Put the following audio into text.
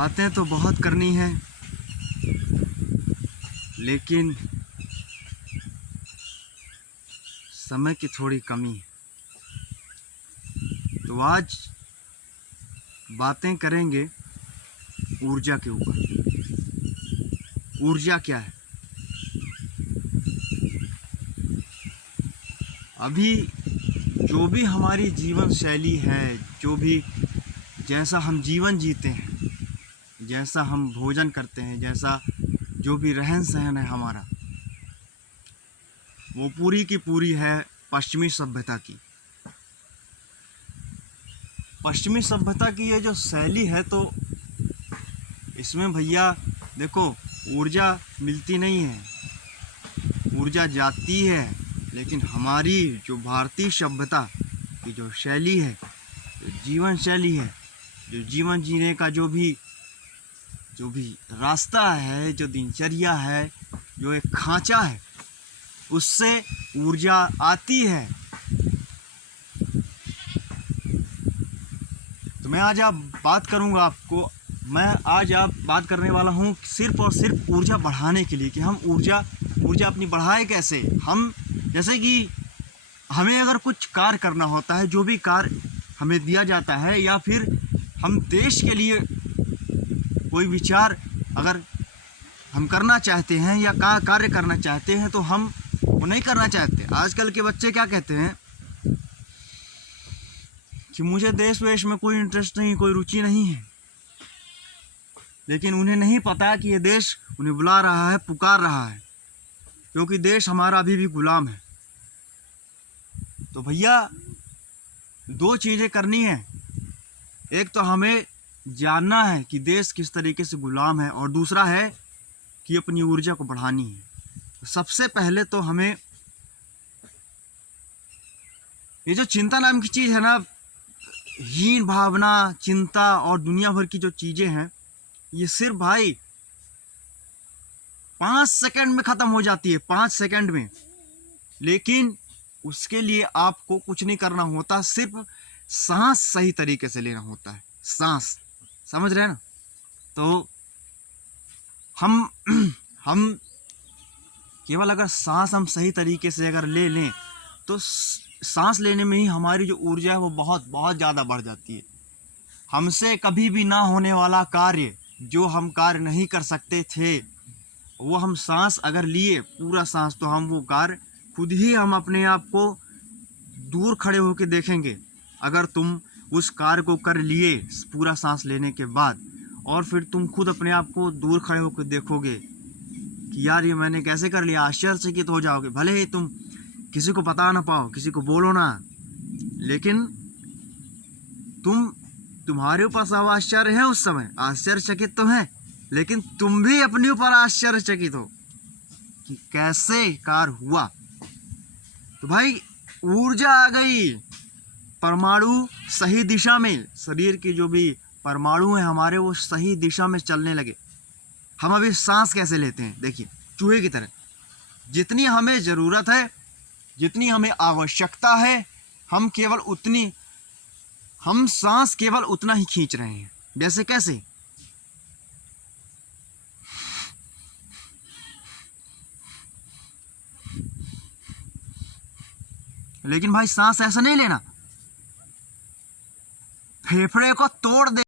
बातें तो बहुत करनी है, लेकिन समय की थोड़ी कमी है। तो आज बातें करेंगे ऊर्जा के ऊपर। ऊर्जा क्या है? अभी जो भी हमारी जीवन शैली है, जो भी जैसा हम जीवन जीते हैं, जैसा हम भोजन करते हैं, जैसा जो भी रहन सहन है हमारा, वो पूरी की पूरी है पश्चिमी सभ्यता की। पश्चिमी सभ्यता की ये जो शैली है, तो इसमें भैया देखो, ऊर्जा मिलती नहीं है, ऊर्जा जाती है। लेकिन हमारी जो भारतीय सभ्यता की जो शैली है, जो जीवन शैली है, जो जीवन जीने का जो भी रास्ता है, जो दिनचर्या है, जो एक खांचा है, उससे ऊर्जा आती है। तो मैं आज बात करने वाला हूँ सिर्फ और सिर्फ ऊर्जा बढ़ाने के लिए कि हम ऊर्जा अपनी बढ़ाए कैसे। हम जैसे कि हमें अगर कुछ कार्य करना होता है, जो भी कार्य हमें दिया जाता है, या फिर हम देश के लिए कोई विचार अगर हम करना चाहते हैं या कार्य करना चाहते हैं, तो हम वो नहीं करना चाहते। आजकल के बच्चे क्या कहते हैं कि मुझे देश वेश में कोई इंटरेस्ट नहीं, कोई रुचि नहीं है। लेकिन उन्हें नहीं पता कि ये देश उन्हें बुला रहा है, पुकार रहा है, क्योंकि देश हमारा अभी भी गुलाम है। तो भैया दो चीज़ें करनी है। एक तो हमें जानना है कि देश किस तरीके से गुलाम है, और दूसरा है कि अपनी ऊर्जा को बढ़ानी है। तो सबसे पहले तो हमें ये जो चिंता नाम की चीज़ है ना, हीन भावना, चिंता और दुनिया भर की जो चीज़ें हैं, ये सिर्फ भाई 5 सेकंड में ख़त्म हो जाती है, 5 सेकंड में। लेकिन उसके लिए आपको कुछ नहीं करना होता, सिर्फ सांस सही तरीके से लेना होता है। सांस, समझ रहे हैं ना? तो हम केवल अगर सांस हम सही तरीके से अगर ले लें, तो सांस लेने में ही हमारी जो ऊर्जा है वो बहुत बहुत ज़्यादा बढ़ जाती है। हमसे कभी भी ना होने वाला कार्य, जो हम कार्य नहीं कर सकते थे, वो हम सांस अगर लिए, पूरा सांस, तो हम वो कार्य खुद ही हम अपने आप को दूर खड़े होकर देखेंगे। अगर तुम उस कार्य को कर लिए पूरा सांस लेने के बाद, और फिर तुम खुद अपने आप को दूर खड़े होकर देखोगे कि यार ये मैंने कैसे कर लिया, आश्चर्यचकित हो जाओगे। भले ही तुम किसी को बता ना पाओ, किसी को बोलो ना, लेकिन तुम्हारे ऊपर सब आश्चर्य है, उस समय आश्चर्यचकित तो है, लेकिन तुम भी अपने ऊपर आश्चर्यचकित हो कि कैसे कार्य हुआ। तो भाई ऊर्जा आ गई, परमाणु सही दिशा में, शरीर के जो भी परमाणु हैं हमारे, वो सही दिशा में चलने लगे। हम अभी सांस कैसे लेते हैं, देखिए, चूहे की तरह। जितनी हमें ज़रूरत है, जितनी हमें आवश्यकता है, हम सांस केवल उतना ही खींच रहे हैं। जैसे कैसे? लेकिन भाई सांस ऐसा नहीं लेना, फेफड़े को तोड़ दे।